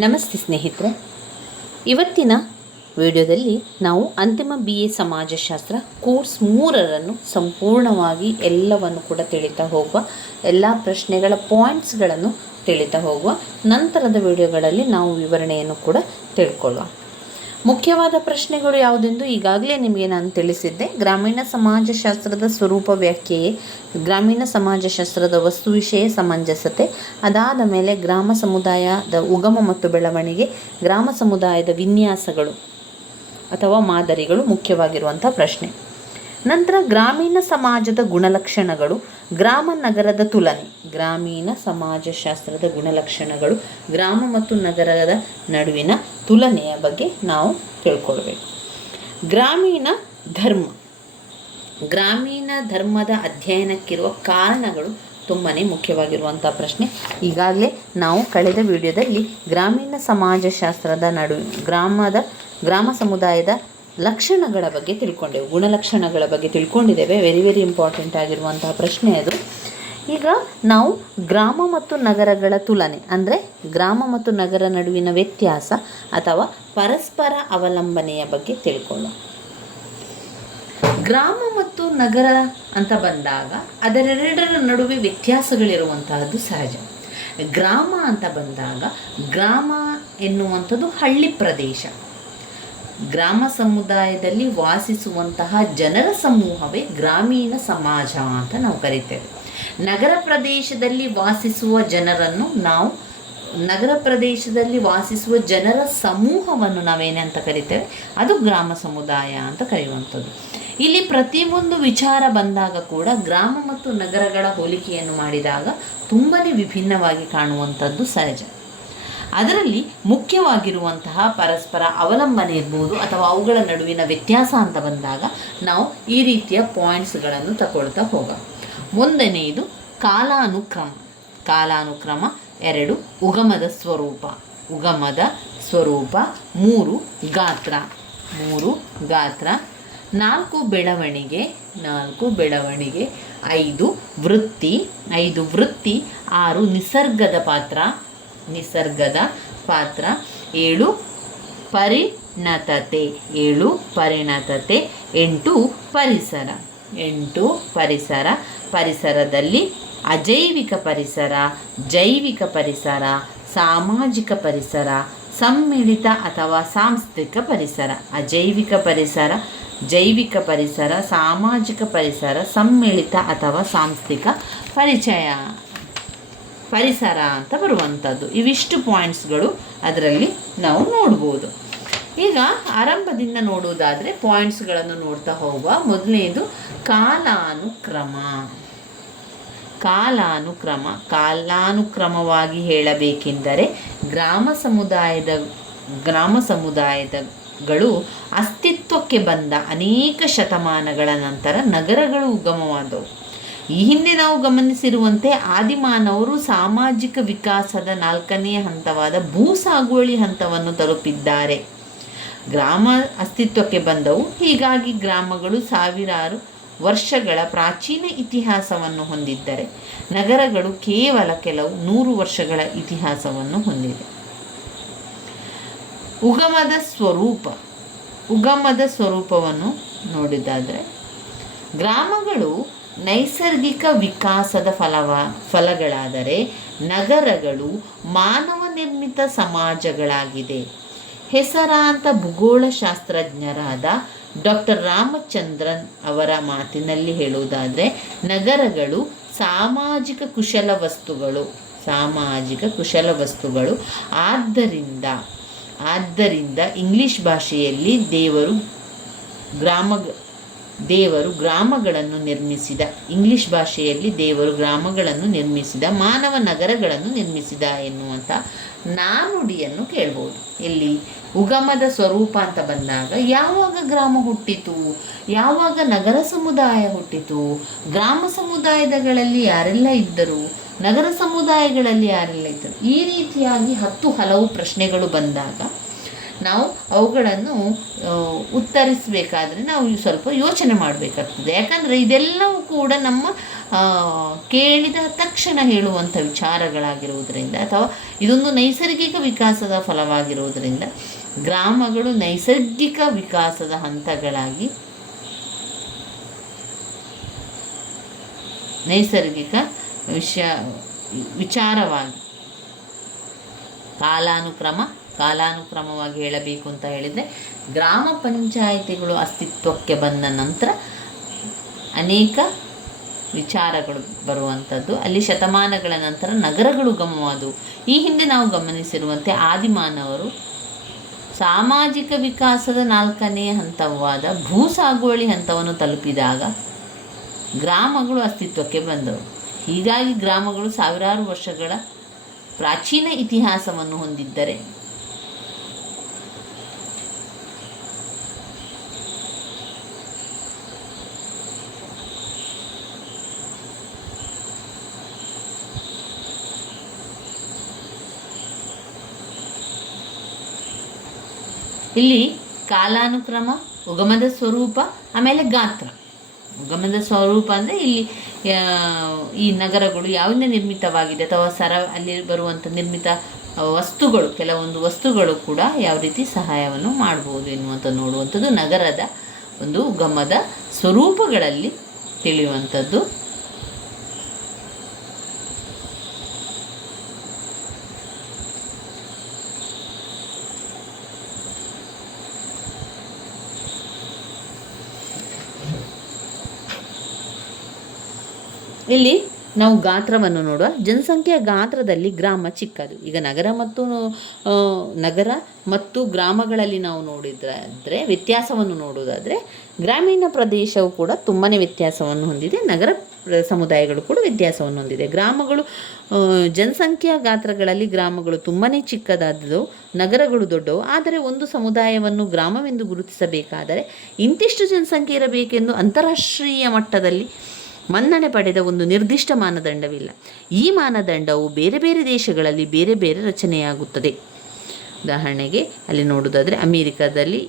ನಮಸ್ತೆ ಸ್ನೇಹಿತರೆ, ಇವತ್ತಿನ ವಿಡಿಯೋದಲ್ಲಿ ನಾವು ಅಂತಿಮ BA ಸಮಾಜಶಾಸ್ತ್ರ ಕೋರ್ಸ್ 3 ಸಂಪೂರ್ಣವಾಗಿ ಎಲ್ಲವನ್ನು ಕೂಡ ತಿಳಿತಾ ಹೋಗುವ, ಎಲ್ಲ ಪ್ರಶ್ನೆಗಳ ಪಾಯಿಂಟ್ಸ್ಗಳನ್ನು ತಿಳಿತಾ ಹೋಗುವ. ನಂತರದ ವಿಡಿಯೋಗಳಲ್ಲಿ ನಾವು ವಿವರಣೆಯನ್ನು ಕೂಡ ತಿಳ್ಕೊಳ್ಳುವ. ಮುಖ್ಯವಾದ ಪ್ರಶ್ನೆಗಳು ಯಾವುದೆಂದು ಈಗಾಗಲೇ ನಿಮಗೆ ನಾನು ತಿಳಿಸಿದ್ದೆ. ಗ್ರಾಮೀಣ ಸಮಾಜಶಾಸ್ತ್ರದ ಸ್ವರೂಪ ವ್ಯಾಖ್ಯೆ, ಗ್ರಾಮೀಣ ಸಮಾಜಶಾಸ್ತ್ರದ ವಸ್ತು ವಿಷಯ ಸಮಂಜಸತೆ, ಅದಾದ ಮೇಲೆ ಗ್ರಾಮ ಸಮುದಾಯದ ಉಗಮ ಮತ್ತು ಬೆಳವಣಿಗೆ, ಗ್ರಾಮ ಸಮುದಾಯದ ವಿನ್ಯಾಸಗಳು ಅಥವಾ ಮಾದರಿಗಳು ಮುಖ್ಯವಾಗಿರುವಂಥ ಪ್ರಶ್ನೆ. ನಂತರ ಗ್ರಾಮೀಣ ಸಮಾಜದ ಗುಣಲಕ್ಷಣಗಳು, ಗ್ರಾಮ ನಗರದ ತುಲನೆ, ಗ್ರಾಮೀಣ ಸಮಾಜಶಾಸ್ತ್ರದ ಗುಣಲಕ್ಷಣಗಳು, ಗ್ರಾಮ ಮತ್ತು ನಗರದ ನಡುವಿನ ತುಲನೆಯ ಬಗ್ಗೆ ನಾವು ತಿಳ್ಕೊಳ್ಬೇಕು. ಗ್ರಾಮೀಣ ಧರ್ಮ, ಗ್ರಾಮೀಣ ಧರ್ಮದ ಅಧ್ಯಯನಕ್ಕಿರುವ ಕಾರಣಗಳು ತುಂಬಾ ಮುಖ್ಯವಾಗಿರುವಂಥ ಪ್ರಶ್ನೆ. ಈಗಾಗಲೇ ನಾವು ಕಳೆದ ವಿಡಿಯೋದಲ್ಲಿ ಗ್ರಾಮೀಣ ಸಮಾಜಶಾಸ್ತ್ರದ ಗ್ರಾಮ ಸಮುದಾಯದ ಲಕ್ಷಣಗಳ ಬಗ್ಗೆ ತಿಳ್ಕೊಂಡೆವು, ಗುಣಲಕ್ಷಣಗಳ ಬಗ್ಗೆ ತಿಳ್ಕೊಂಡಿದ್ದೇವೆ. ವೆರಿ ಇಂಪಾರ್ಟೆಂಟ್ ಆಗಿರುವಂತಹ ಪ್ರಶ್ನೆ ಅದು. ಈಗ ನಾವು ಗ್ರಾಮ ಮತ್ತು ನಗರಗಳ ತುಲನೆ ಅಂದರೆ ಗ್ರಾಮ ಮತ್ತು ನಗರ ನಡುವಿನ ವ್ಯತ್ಯಾಸ ಅಥವಾ ಪರಸ್ಪರ ಅವಲಂಬನೆಯ ಬಗ್ಗೆ ತಿಳ್ಕೊಳ್ಳೋಣ. ಗ್ರಾಮ ಮತ್ತು ನಗರ ಅಂತ ಬಂದಾಗ ಅದರೆರಡರ ನಡುವೆ ವ್ಯತ್ಯಾಸಗಳಿರುವಂತಹದ್ದು ಸಹಜ. ಗ್ರಾಮ ಅಂತ ಬಂದಾಗ ಗ್ರಾಮ ಎನ್ನುವಂಥದ್ದು ಹಳ್ಳಿ ಪ್ರದೇಶ, ಗ್ರಾಮ ಸಮುದಾಯದಲ್ಲಿ ವಾಸಿಸುವಂತಹ ಜನರ ಸಮೂಹವೇ ಗ್ರಾಮೀಣ ಸಮಾಜ ಅಂತ ನಾವು ಕರಿತೇವೆ. ನಗರ ಪ್ರದೇಶದಲ್ಲಿ ವಾಸಿಸುವ ಜನರ ಸಮೂಹವನ್ನು ನಾವೇನಂತ ಕರಿತೇವೆ, ಅದು ಗ್ರಾಮ ಸಮುದಾಯ ಅಂತ ಕರೆಯುವಂಥದ್ದು. ಇಲ್ಲಿ ಪ್ರತಿಯೊಂದು ವಿಚಾರ ಬಂದಾಗ ಕೂಡ ಗ್ರಾಮ ಮತ್ತು ನಗರಗಳ ಹೋಲಿಕೆಯನ್ನು ಮಾಡಿದಾಗ ತುಂಬಾ ವಿಭಿನ್ನವಾಗಿ ಕಾಣುವಂಥದ್ದು ಸಹಜ. ಅದರಲ್ಲಿ ಮುಖ್ಯವಾಗಿರುವಂತಹ ಪರಸ್ಪರ ಅವಲಂಬನೆ ಇರ್ಬೋದು ಅಥವಾ ಅವುಗಳ ನಡುವಿನ ವ್ಯತ್ಯಾಸ ಅಂತ ಬಂದಾಗ ನಾವು ಈ ರೀತಿಯ ಪಾಯಿಂಟ್ಸ್ಗಳನ್ನು ತಗೊಳ್ತಾ ಹೋಗೋಣ. ಮುಂದನೆಯದು ಕಾಲಾನುಕ್ರಮ. 2 ಉಗಮದ ಸ್ವರೂಪ. 3 ಗಾತ್ರ. 4 ಬೆಳವಣಿಗೆ. 5 ವೃತ್ತಿ. 6 ನಿಸರ್ಗದ ಪಾತ್ರ. 7 ಪರಿಣತತೆ. 8 ಪರಿಸರ. ಪರಿಸರದಲ್ಲಿ ಅಜೈವಿಕ ಪರಿಸರ, ಜೈವಿಕ ಪರಿಸರ, ಸಾಮಾಜಿಕ ಪರಿಸರ, ಸಮ್ಮಿಳಿತ ಅಥವಾ ಸಾಂಸ್ಥಿಕ ಪರಿಸರ. ಅಜೈವಿಕ ಪರಿಸರ, ಜೈವಿಕ ಪರಿಸರ, ಸಾಮಾಜಿಕ ಪರಿಸರ, ಸಮ್ಮಿಳಿತ ಅಥವಾ ಸಾಂಸ್ಥಿಕ ಪರಿಸರ ಅಂತ ಬರುವಂಥದ್ದು. ಇವಿಷ್ಟು ಪಾಯಿಂಟ್ಸ್ಗಳು ಅದರಲ್ಲಿ ನಾವು ನೋಡ್ಬೋದು. ಈಗ ಆರಂಭದಿಂದ ನೋಡುವುದಾದರೆ ಪಾಯಿಂಟ್ಸ್ಗಳನ್ನು ನೋಡ್ತಾ ಹೋಗುವ. ಮೊದಲನೇದು ಕಾಲಾನುಕ್ರಮವಾಗಿ ಹೇಳಬೇಕೆಂದರೆ ಗ್ರಾಮ ಸಮುದಾಯಗಳು ಅಸ್ತಿತ್ವಕ್ಕೆ ಬಂದ ಅನೇಕ ಶತಮಾನಗಳ ನಂತರ ನಗರಗಳು ಉಗಮವಾದವು. ಈ ಹಿಂದೆ ನಾವು ಗಮನಿಸಿರುವಂತೆ ಆದಿಮಾನವರು ಸಾಮಾಜಿಕ ವಿಕಾಸದ 4ನೇ ಹಂತವಾದ ಭೂ ಸಾಗುವಳಿ ಹಂತವನ್ನು ತಲುಪಿದ್ದಾರೆ. ಗ್ರಾಮ ಅಸ್ತಿತ್ವಕ್ಕೆ ಬಂದವು. ಹೀಗಾಗಿ ಗ್ರಾಮಗಳು ಸಾವಿರಾರು ವರ್ಷಗಳ ಪ್ರಾಚೀನ ಇತಿಹಾಸವನ್ನು ಹೊಂದಿದ್ದರೆ ನಗರಗಳು ಕೇವಲ ಕೆಲವು 100 ವರ್ಷಗಳ ಇತಿಹಾಸವನ್ನು ಹೊಂದಿದೆ. ಉಗಮದ ಸ್ವರೂಪವನ್ನು ನೋಡಿದಾದರೆ ಗ್ರಾಮಗಳು ನೈಸರ್ಗಿಕ ವಿಕಾಸದ ಫಲಗಳಾದರೆ ನಗರಗಳು ಮಾನವ ನಿರ್ಮಿತ ಸಮಾಜಗಳಾಗಿದೆ. ಹೆಸರಾಂತ ಭೂಗೋಳಶಾಸ್ತ್ರಜ್ಞರಾದ ಡಾಕ್ಟರ್ ರಾಮಚಂದ್ರನ್ ಅವರ ಮಾತಿನಲ್ಲಿ ಹೇಳುವುದಾದರೆ ನಗರಗಳು ಸಾಮಾಜಿಕ ಕುಶಲ ವಸ್ತುಗಳು. ಆದ್ದರಿಂದ ಇಂಗ್ಲಿಷ್ ಭಾಷೆಯಲ್ಲಿ ದೇವರು ಗ್ರಾಮಗಳನ್ನು ನಿರ್ಮಿಸಿದ, ಮಾನವ ನಗರಗಳನ್ನು ನಿರ್ಮಿಸಿದ ಎನ್ನುವಂಥ ನಾನುಡಿಯನ್ನು ಕೇಳ್ಬೋದು. ಇಲ್ಲಿ ಉಗಮದ ಸ್ವರೂಪ ಅಂತ ಬಂದಾಗ ಯಾವಾಗ ಗ್ರಾಮ ಹುಟ್ಟಿತು, ಯಾವಾಗ ನಗರ ಸಮುದಾಯ ಹುಟ್ಟಿತು, ಗ್ರಾಮ ಸಮುದಾಯಗಳಲ್ಲಿ ಯಾರೆಲ್ಲ ಇದ್ದರು, ನಗರ ಸಮುದಾಯಗಳಲ್ಲಿ ಯಾರೆಲ್ಲ ಇದ್ದರು, ಈ ರೀತಿಯಾಗಿ ಹಲವು ಪ್ರಶ್ನೆಗಳು ಬಂದಾಗ ನಾವು ಅವುಗಳನ್ನು ಉತ್ತರಿಸಬೇಕಾದ್ರೆ ನಾವು ಸ್ವಲ್ಪ ಯೋಚನೆ ಮಾಡಬೇಕಾಗ್ತದೆ. ಯಾಕಂದರೆ ಇದೆಲ್ಲವೂ ಕೂಡ ನಮ್ಮ ಕೇಳಿದ ತಕ್ಷಣ ಹೇಳುವಂಥ ವಿಚಾರಗಳಾಗಿರುವುದರಿಂದ ಅಥವಾ ಇದೊಂದು ನೈಸರ್ಗಿಕ ವಿಕಾಸದ ಫಲವಾಗಿರುವುದರಿಂದ ಗ್ರಾಮಗಳು ನೈಸರ್ಗಿಕ ವಿಕಾಸದ ಹಂತಗಳಾಗಿ ನೈಸರ್ಗಿಕ ವಿಚಾರವಾಗಿ ಕಾಲಾನುಕ್ರಮವಾಗಿ ಹೇಳಬೇಕು ಅಂತ ಹೇಳಿದರೆ, ಗ್ರಾಮ ಪಂಚಾಯಿತಿಗಳು ಅಸ್ತಿತ್ವಕ್ಕೆ ಬಂದ ನಂತರ ಅನೇಕ ವಿಚಾರಗಳು ಬರುವಂಥದ್ದು. ಅಲ್ಲಿ ಶತಮಾನಗಳ ನಂತರ ನಗರಗಳು ಗಮವಾದವು. ಈ ಹಿಂದೆ ನಾವು ಗಮನಿಸಿರುವಂತೆ ಆದಿಮಾನವರು ಸಾಮಾಜಿಕ ವಿಕಾಸದ 4ನೇ ಹಂತವಾದ ಭೂ ಸಾಗುವಳಿ ಹಂತವನ್ನು ತಲುಪಿದಾಗ ಗ್ರಾಮಗಳು ಅಸ್ತಿತ್ವಕ್ಕೆ ಬಂದವು. ಹೀಗಾಗಿ ಗ್ರಾಮಗಳು ಸಾವಿರಾರು ವರ್ಷಗಳ ಪ್ರಾಚೀನ ಇತಿಹಾಸವನ್ನು ಹೊಂದಿದ್ದರೆ ಇಲ್ಲಿ ಕಾಲಾನುಕ್ರಮ, ಉಗಮದ ಸ್ವರೂಪ, ಆಮೇಲೆ ಗಾತ್ರ. ಉಗಮದ ಸ್ವರೂಪ ಅಂದರೆ ಇಲ್ಲಿ ಈ ನಗರಗಳು ಯಾವಿಂದ ನಿರ್ಮಿತವಾಗಿದೆ ಅಥವಾ ಅಲ್ಲಿ ಬರುವಂಥ ನಿರ್ಮಿತ ವಸ್ತುಗಳು, ಕೆಲವೊಂದು ವಸ್ತುಗಳು ಕೂಡ ಯಾವ ರೀತಿ ಸಹಾಯವನ್ನು ಮಾಡ್ಬೋದು ಎನ್ನುವಂಥ ನೋಡುವಂಥದ್ದು ನಗರದ ಒಂದು ಉಗಮದ ಸ್ವರೂಪಗಳಲ್ಲಿ ತಿಳಿಯುವಂಥದ್ದು. ಇಲ್ಲಿ ನಾವು ಗಾತ್ರವನ್ನು ನೋಡುವ. ಜನಸಂಖ್ಯೆಯ ಗಾತ್ರದಲ್ಲಿ ಗ್ರಾಮ ಚಿಕ್ಕದು. ಈಗ ನಗರ ಮತ್ತು ಗ್ರಾಮಗಳಲ್ಲಿ ನಾವು ನೋಡಿದ್ರೆ ವ್ಯತ್ಯಾಸವನ್ನು ನೋಡುವುದಾದರೆ ಗ್ರಾಮೀಣ ಪ್ರದೇಶವು ಕೂಡ ತುಂಬಾ ವ್ಯತ್ಯಾಸವನ್ನು ಹೊಂದಿದೆ, ನಗರ ಸಮುದಾಯಗಳು ಕೂಡ ವ್ಯತ್ಯಾಸವನ್ನು ಹೊಂದಿದೆ. ಗ್ರಾಮಗಳು ಜನಸಂಖ್ಯಾ ಗಾತ್ರಗಳಲ್ಲಿ ಗ್ರಾಮಗಳು ತುಂಬಾ ಚಿಕ್ಕದಾದವು, ನಗರಗಳು ದೊಡ್ಡವು. ಆದರೆ ಒಂದು ಸಮುದಾಯವನ್ನು ಗ್ರಾಮವೆಂದು ಗುರುತಿಸಬೇಕಾದರೆ ಇಂತಿಷ್ಟು ಜನಸಂಖ್ಯೆ ಇರಬೇಕೆಂದು ಅಂತಾರಾಷ್ಟ್ರೀಯ ಮಟ್ಟದಲ್ಲಿ ಮನ್ನಣೆ ಪಡೆದ ಒಂದು ನಿರ್ದಿಷ್ಟ ಮಾನದಂಡವಿಲ್ಲ. ಈ ಮಾನದಂಡವು ಬೇರೆ ಬೇರೆ ದೇಶಗಳಲ್ಲಿ ಬೇರೆ ಬೇರೆ ರಚನೆಯಾಗುತ್ತದೆ. ಉದಾಹರಣೆಗೆ ಅಲ್ಲಿ ನೋಡುವುದಾದರೆ ಅಮೇರಿಕಾದಲ್ಲಿ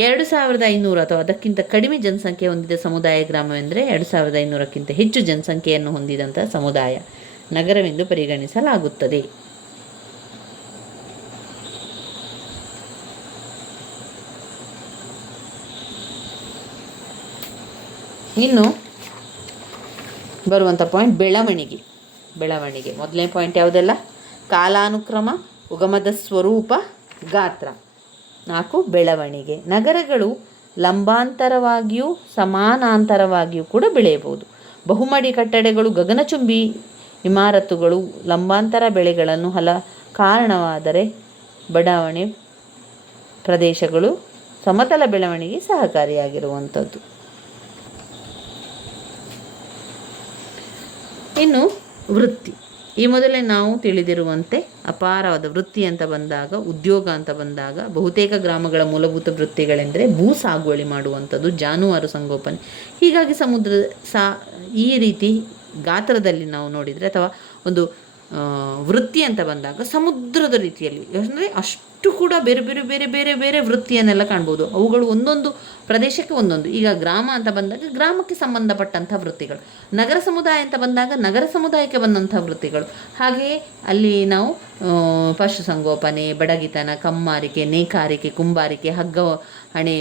2500 ಅಥವಾ ಅದಕ್ಕಿಂತ ಕಡಿಮೆ ಜನಸಂಖ್ಯೆ ಹೊಂದಿದ ಸಮುದಾಯ ಗ್ರಾಮವೆಂದರೆ 2500ಕ್ಕಿಂತ ಹೆಚ್ಚು ಜನಸಂಖ್ಯೆಯನ್ನು ಹೊಂದಿದಂಥ ಸಮುದಾಯ ನಗರವೆಂದು ಪರಿಗಣಿಸಲಾಗುತ್ತದೆ. ಇನ್ನು ಬರುವಂಥ ಪಾಯಿಂಟ್ ಬೆಳವಣಿಗೆ. ಮೊದಲನೇ ಪಾಯಿಂಟ್ ಯಾವುದೆಲ್ಲ? ಕಾಲಾನುಕ್ರಮ, ಉಗಮದ ಸ್ವರೂಪ, ಗಾತ್ರ. 4 ಬೆಳವಣಿಗೆ. ನಗರಗಳು ಲಂಬಾಂತರವಾಗಿಯೂ ಸಮಾನಾಂತರವಾಗಿಯೂ ಕೂಡ ಬೆಳೆಯಬಹುದು. ಬಹುಮಡಿ ಕಟ್ಟಡಗಳು, ಗಗನಚುಂಬಿ ಇಮಾರತುಗಳು ಲಂಬಾಂತರ ಬೆಳೆಗಳನ್ನು ಕಾರಣವಾದರೆ ಬಡಾವಣೆ ಪ್ರದೇಶಗಳು ಸಮತಲ ಬೆಳವಣಿಗೆ ಸಹಕಾರಿಯಾಗಿರುವಂಥದ್ದು. ಇನ್ನು ವೃತ್ತಿ. ಈ ಮೊದಲೇ ನಾವು ತಿಳಿದಿರುವಂತೆ ಅಪಾರವಾದ ವೃತ್ತಿ ಅಂತ ಬಂದಾಗ, ಉದ್ಯೋಗ ಅಂತ ಬಂದಾಗ ಬಹುತೇಕ ಗ್ರಾಮಗಳ ಮೂಲಭೂತ ವೃತ್ತಿಗಳೆಂದರೆ ಭೂ ಸಾಗುವಳಿ ಮಾಡುವಂಥದ್ದು, ಜಾನುವಾರು ಸಂಗೋಪನೆ. ಹೀಗಾಗಿ ಈ ರೀತಿ ಗಾತ್ರದಲ್ಲಿ ನಾವು ನೋಡಿದರೆ ಅಥವಾ ಒಂದು ವೃತ್ತಿ ಅಂತ ಬಂದಾಗ ಸಮುದ್ರದ ರೀತಿಯಲ್ಲಿ, ಅಂದರೆ ಅಷ್ಟು ಕೂಡ ಬೇರೆ ಬೇರೆ ಬೇರೆ ಬೇರೆ ಬೇರೆ ವೃತ್ತಿಯನ್ನೆಲ್ಲ ಕಾಣ್ಬೋದು. ಅವುಗಳು ಒಂದೊಂದು ಪ್ರದೇಶಕ್ಕೆ ಒಂದೊಂದು. ಈಗ ಗ್ರಾಮ ಅಂತ ಬಂದಾಗ ಗ್ರಾಮಕ್ಕೆ ಸಂಬಂಧಪಟ್ಟಂಥ ವೃತ್ತಿಗಳು, ನಗರ ಸಮುದಾಯ ಅಂತ ಬಂದಾಗ ನಗರ ಸಮುದಾಯಕ್ಕೆ ಬಂದಂಥ ವೃತ್ತಿಗಳು. ಹಾಗೆಯೇ ಅಲ್ಲಿ ನಾವು ಪಶುಸಂಗೋಪನೆ, ಬಡಗಿತನ, ಕಮ್ಮಾರಿಕೆ, ನೇಕಾರಿಕೆ, ಕುಂಬಾರಿಕೆ, ಹಗ್ಗ ಹಣೆ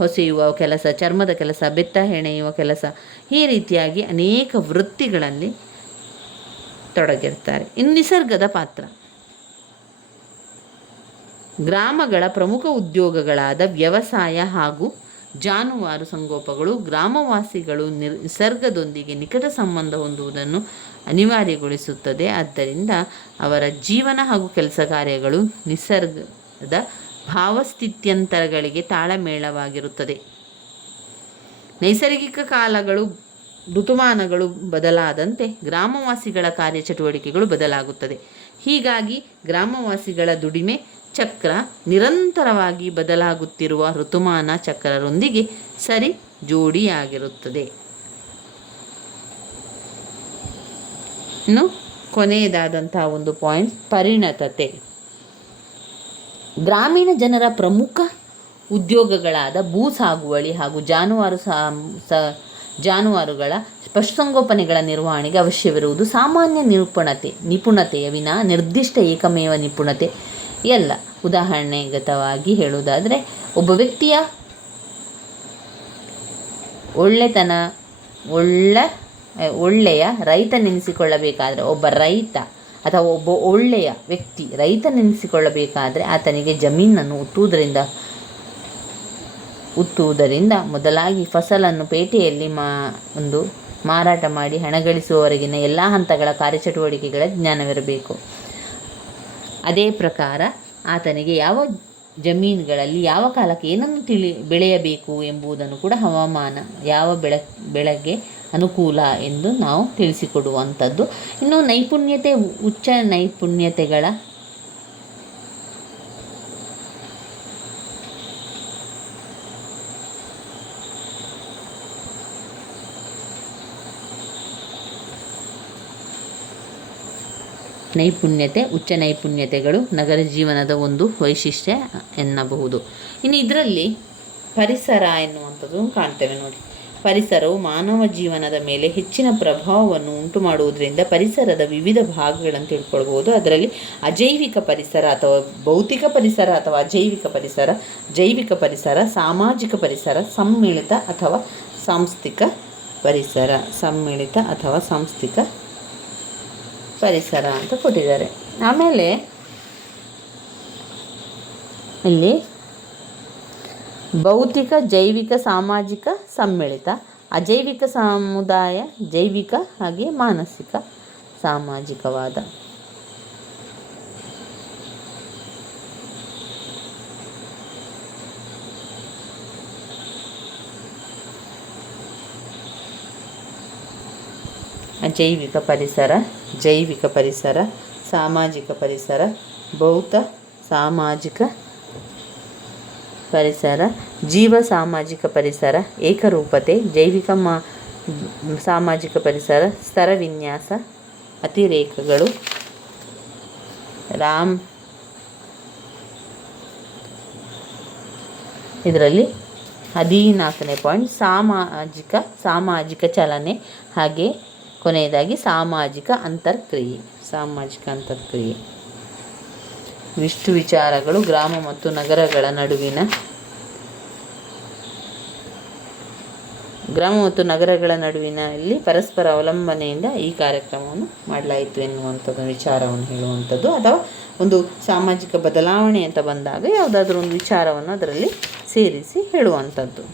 ಹೊಸೆಯುವ ಕೆಲಸ, ಚರ್ಮದ ಕೆಲಸ, ಬೆತ್ತ ಹೆಣೆಯುವ ಕೆಲಸ, ಈ ರೀತಿಯಾಗಿ ಅನೇಕ ವೃತ್ತಿಗಳಲ್ಲಿ ತೊಡಗಿರ್ತಾರೆ. ಇನ್ನು ನಿಸರ್ಗದ ಪಾತ್ರ. ಗ್ರಾಮಗಳ ಪ್ರಮುಖ ಉದ್ಯೋಗಗಳಾದ ವ್ಯವಸಾಯ ಹಾಗೂ ಜಾನುವಾರು ಸಂಗೋಪಗಳು ಗ್ರಾಮವಾಸಿಗಳು ನಿಸರ್ಗದೊಂದಿಗೆ ನಿಕಟ ಸಂಬಂಧ ಹೊಂದುವುದನ್ನು ಅನಿವಾರ್ಯಗೊಳಿಸುತ್ತದೆ. ಆದ್ದರಿಂದ ಅವರ ಜೀವನ ಹಾಗೂ ಕೆಲಸ ಕಾರ್ಯಗಳು ನಿಸರ್ಗದ ಭಾವಸ್ಥಿತ್ಯಂತರಗಳಿಗೆ ತಾಳಮೇಳವಾಗಿರುತ್ತದೆ. ನೈಸರ್ಗಿಕ ಕಾಲಗಳು, ಋತುಮಾನಗಳು ಬದಲಾದಂತೆ ಗ್ರಾಮವಾಸಿಗಳ ಕಾರ್ಯಚಟುವಟಿಕೆಗಳು ಬದಲಾಗುತ್ತದೆ. ಹೀಗಾಗಿ ಗ್ರಾಮವಾಸಿಗಳ ದುಡಿಮೆ ಚಕ್ರ ನಿರಂತರವಾಗಿ ಬದಲಾಗುತ್ತಿರುವ ಋತುಮಾನ ಚಕ್ರರೊಂದಿಗೆ ಸರಿ ಜೋಡಿಯಾಗಿರುತ್ತದೆ. ಇನ್ನು ಕೊನೆಯದಾದಂತಹ ಒಂದು ಪಾಯಿಂಟ್ ಪರಿಣತತೆ. ಗ್ರಾಮೀಣ ಜನರ ಪ್ರಮುಖ ಉದ್ಯೋಗಗಳಾದ ಭೂ ಸಾಗುವಳಿ ಹಾಗೂ ಜಾನುವಾರುಗಳ ಪಶುಸಂಗೋಪನೆಗಳ ನಿರ್ವಹಣೆಗೆ ಅವಶ್ಯವಿರುವುದು ಸಾಮಾನ್ಯ ನಿಪುಣತೆಯ ವಿನಾ ನಿರ್ದಿಷ್ಟ ಏಕಮೇವ ನಿಪುಣತೆ ಎಲ್ಲ. ಉದಾಹರಣೆಗತವಾಗಿ ಹೇಳುವುದಾದರೆ, ಒಬ್ಬ ವ್ಯಕ್ತಿಯ ಒಳ್ಳೆಯ ರೈತನೆನಿಸಿಕೊಳ್ಳಬೇಕಾದರೆ, ಒಬ್ಬ ರೈತ ಅಥವಾ ಒಬ್ಬ ಒಳ್ಳೆಯ ವ್ಯಕ್ತಿ ರೈತನೆನಿಸಿಕೊಳ್ಳಬೇಕಾದರೆ ಆತನಿಗೆ ಜಮೀನನ್ನು ಉತ್ತುವುದರಿಂದ ಮೊದಲಾಗಿ ಫಸಲನ್ನು ಪೇಟೆಯಲ್ಲಿ ಮಾರಾಟ ಮಾಡಿ ಹಣ ಗಳಿಸುವವರೆಗಿನ ಎಲ್ಲ ಹಂತಗಳ ಕಾರ್ಯಚಟುವಟಿಕೆಗಳ ಜ್ಞಾನವಿರಬೇಕು. ಅದೇ ಪ್ರಕಾರ ಆತನಿಗೆ ಯಾವ ಜಮೀನುಗಳಲ್ಲಿ ಯಾವ ಕಾಲಕ್ಕೆ ಏನನ್ನು ಬೆಳೆಯಬೇಕು ಎಂಬುದನ್ನು ಕೂಡ ಹವಾಮಾನ ಯಾವ ಬೆಳೆಗೆ ಅನುಕೂಲ ಎಂದು ನಾವು ತಿಳಿಸಿಕೊಡುವಂಥದ್ದು. ಇನ್ನು ಉಚ್ಚ ನೈಪುಣ್ಯತೆಗಳ ಉಚ್ಚ ನೈಪುಣ್ಯತೆಗಳು ನಗರ ಜೀವನದ ಒಂದು ವೈಶಿಷ್ಟ್ಯ ಎನ್ನಬಹುದು. ಇನ್ನು ಇದರಲ್ಲಿ ಪರಿಸರ ಎನ್ನುವಂಥದ್ದು ಕಾಣ್ತೇವೆ ನೋಡಿ. ಪರಿಸರವು ಮಾನವ ಜೀವನದ ಮೇಲೆ ಹೆಚ್ಚಿನ ಪ್ರಭಾವವನ್ನು ಉಂಟು ಮಾಡುವುದರಿಂದ ಪರಿಸರದ ವಿವಿಧ ಭಾಗಗಳನ್ನು ತಿಳ್ಕೊಳ್ಬೋದು. ಅದರಲ್ಲಿ ಅಜೈವಿಕ ಪರಿಸರ ಅಥವಾ ಭೌತಿಕ ಪರಿಸರ ಅಥವಾ ಅಜೈವಿಕ ಪರಿಸರ, ಜೈವಿಕ ಪರಿಸರ, ಸಾಮಾಜಿಕ ಪರಿಸರ, ಸಮ್ಮಿಳಿತ ಅಥವಾ ಸಾಂಸ್ಥಿಕ ಪರಿಸರ ಅಂತ ಕೊಟ್ಟಿದ್ದಾರೆ. ಆಮೇಲೆ ಇಲ್ಲಿ ಭೌತಿಕ, ಜೈವಿಕ, ಸಾಮಾಜಿಕ, ಸಮ್ಮಿಳಿತ, ಅಜೈವಿಕ ಸಮುದಾಯ, ಜೈವಿಕ ಹಾಗೆ ಮಾನಸಿಕ ಸಾಮಾಜಿಕವಾದ. ಅಜೈವಿಕ ಪರಿಸರ, ಜೈವಿಕ ಪರಿಸರ, ಸಾಮಾಜಿಕ ಪರಿಸರ, ಭೌತ ಸಾಮಾಜಿಕ ಪರಿಸರ, ಜೀವ ಸಾಮಾಜಿಕ ಪರಿಸರ, ಏಕರೂಪತೆ, ಜೈವಿಕ ಸಾಮಾಜಿಕ ಪರಿಸರ, ಸ್ತರ ವಿನ್ಯಾಸ, ಅತಿರೇಕಗಳು. ಇದರಲ್ಲಿ 14ನೇ ಪಾಯಿಂಟ್ ಸಾಮಾಜಿಕ ಚಲನೆ, ಹಾಗೆ ಕೊನೆಯದಾಗಿ ಸಾಮಾಜಿಕ ಅಂತರ್ಕ್ರಿಯೆ. ಇಷ್ಟು ವಿಚಾರಗಳು ಗ್ರಾಮ ಮತ್ತು ನಗರಗಳ ನಡುವಿನ ಇಲ್ಲಿ ಪರಸ್ಪರ ಅವಲಂಬನೆಯಿಂದ ಈ ಕಾರ್ಯಕ್ರಮವನ್ನು ಮಾಡಲಾಯಿತು ಎನ್ನುವಂಥದ್ದು ವಿಚಾರವನ್ನು ಹೇಳುವಂಥದ್ದು. ಅಥವಾ ಒಂದು ಸಾಮಾಜಿಕ ಬದಲಾವಣೆ ಅಂತ ಬಂದಾಗ ಯಾವುದಾದ್ರೂ ಒಂದು ವಿಚಾರವನ್ನು ಅದರಲ್ಲಿ ಸೇರಿಸಿ ಹೇಳುವಂಥದ್ದು.